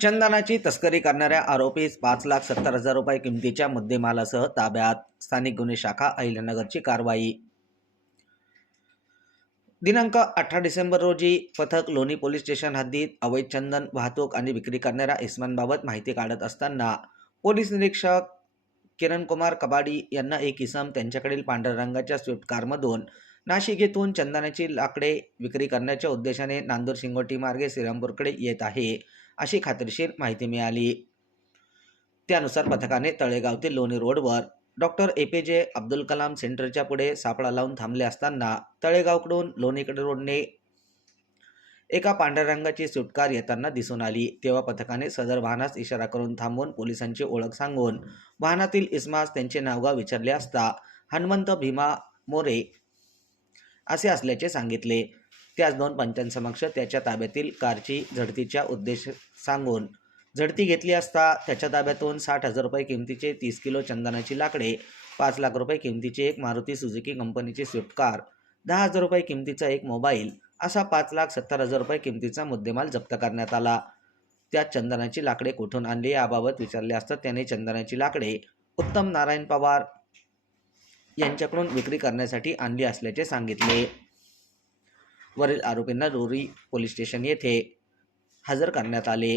चंदनाची तस्करी करणाऱ्या आरोपीस 5,70,000 रुपये किमतीच्या मुद्देमालासह ताब्यात. स्थानिक गुन्हे शाखा अहिल्यानगरची कारवाई. दिनांक 18 डिसेंबर रोजी पथक लोणी पोलीस स्टेशन हद्दीत अवैध चंदन वाहतूक आणि विक्री करणाऱ्या इसमांबाबत माहिती काढत असताना पोलीस निरीक्षक किरणकुमार कबाडी यांना एक इसम त्यांच्याकडील पांढऱ्या रंगाच्या स्विफ्ट कारमधून नाशिक येथून चंदनाची लाकडे विक्री करण्याच्या उद्देशाने नांदूर शिंगोटी मार्गे श्रीरामपूरकडे येत आहे अशी खात्रीशीर माहिती मिळाली. त्यानुसार पथकाने तळेगाव ते लोणी रोडवर डॉक्टर APJ अब्दुल कलाम सेंटरच्या पुढे सापळा लावून थांबले असताना तळेगावकडून लोणीकडे रोडने एका पांढऱ्या रंगाची स्विफ्ट कार येताना दिसून आली. तेव्हा पथकाने सदर वाहनास इशारा करून थांबवून पोलिसांची ओळख सांगून वाहनातील इसमास त्यांचे नावगाव विचारले असता हनुमंत भीमा मोरे असे असल्याचे सांगितले. त्याच 2 पंचांसमक्ष त्याच्या ताब्यातील कारची झडतीच्या उद्देश सांगून झडती घेतली असता त्याच्या ताब्यातून 60,000 रुपये किमतीचे 30 किलो चंदनाची लाकडे, 5 लाख रुपये किमतीची एक मारुती सुझुकी कंपनीची स्विफ्ट कार, 10,000 रुपये किमतीचा एक मोबाईल असा 5,70,000 रुपये किमतीचा मुद्देमाल जप्त करण्यात आला. त्यात चंदनाची लाकडे कुठून आणली याबाबत विचारले असता त्याने चंदनाची लाकडे उत्तम नारायण पवार यांच्याकडून विक्री करण्यासाठी आणली असल्याचे सांगितले. वरील आरोपींना रोरी पोलीस स्टेशन येथे हजर करण्यात आले.